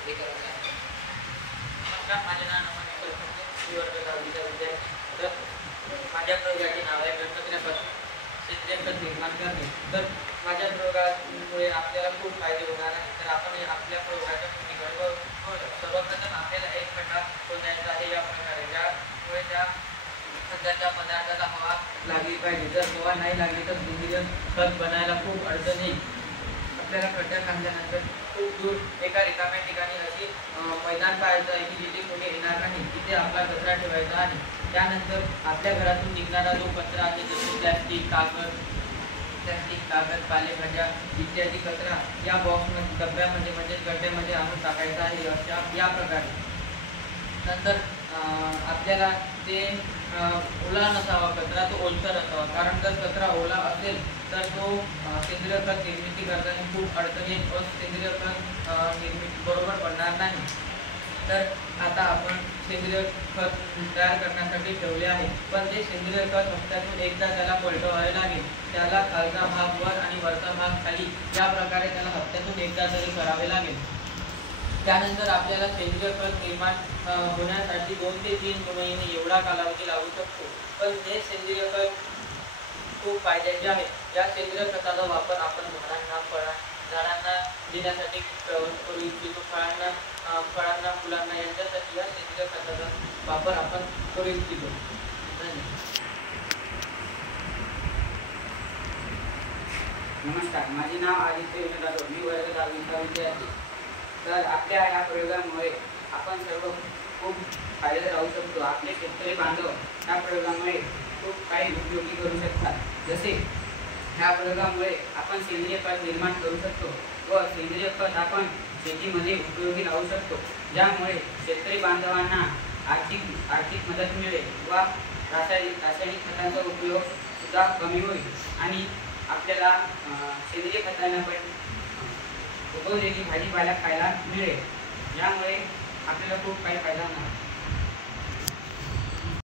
नमस्कार, माझे नाव नमन वर्ग 10वीचा विद्यार्थी. तर माझ्या प्रयोगाचे नाव आहे गणपतीपासून सेंद्रिय खत निर्माण करणे. तर माझ्या प्रयोगामुळे आपल्याला खूप फायदे होणार आहे. तर आपण आपल्या प्रयोगाच्या भूमिकेवर सर्वप्रथम आपल्याला एक खड्डा खोदायचा आहे या प्रकारे, ज्यामुळे त्या खताच्या पदार्थाला हवा लागली पाहिजे. जर हवा नाही लागली तर सेंद्रिय खत बनायला खूप अडचण येईल. आपल्याला खड्डा काढल्यानंतर खूप दूर एका रिकाम्या ठिकाणी अशी मैदान पाहायचं आहे की जिथे कोणी येणार नाही, तिथे आपला कचरा ठेवायचा आहे. त्यानंतर आपल्या घरातून निघणारा जो कचरा आहे, जसे प्लॅस्टिक, कागद, पालेभाज्या इत्यादी कचरा या बॉक्समध्ये डब्यामध्ये म्हणजे गड्ड्यामध्ये आणून टाकायचा आहे, अशा या प्रकारे. नंतर आपल्याला ते ओला नसावा कचरा, तो ओलसर असावा. कारण जर कचरा ओला असेल तर तो सेंद्रिय खत निर्मिती करताना खूप अडचणी व सेंद्रिय खत निर्मिती बरोबर पडणार नाही. तर आता आपण सेंद्रिय खत तयार करण्यासाठी ठेवले आहे, पण ते सेंद्रिय खत हप्त्यातून एकदा त्याला पलटवावे लागेल. त्याला खालचा भाग वर आणि वरचा भाग खाली या प्रकारे त्याला हप्त्यातून एकदा तरी करावे लागेल. त्यानंतर आपल्याला सेंद्रिय खत निर्माण होण्यासाठी 2 ते 3 महिने एवढा कालावधी लागू शकतो. पण हे सेंद्रिय खत खूप फायद्याचे आहे. या सेंद्रिय खताचा वापर आपण झाडांना देण्यासाठी करू इच्छितो. फळांना, फुलांना यांच्यासाठी या सेंद्रिय खताचा वापर आपण करू इच्छितो. नमस्कार, माझे नाव आदित्य जाधव, मी वर्ग 10वीचा विद्यार्थी. तर आपल्या या प्रयोगामुळे आपण सर्व खूप फायद्यात राहू शकतो. आपले शेतकरी बांधव या प्रयोगामुळे खूप काही उपयोगी करू शकतात. जसे ह्या प्रयोगामुळे आपण सेंद्रिय खत निर्माण करू शकतो व सेंद्रिय खत आपण शेतीमध्ये उपयोगी लावू शकतो, ज्यामुळे शेतकरी बांधवांना आर्थिक मदत मिळेल व रासायनिक खतांचा उपयोग सुद्धा कमी होईल आणि आपल्याला सेंद्रिय खतांना पण उगवलेली भाजीपाला खायला मिळेल, ज्यामुळे आपल्याला खूप काही फायदा होणार.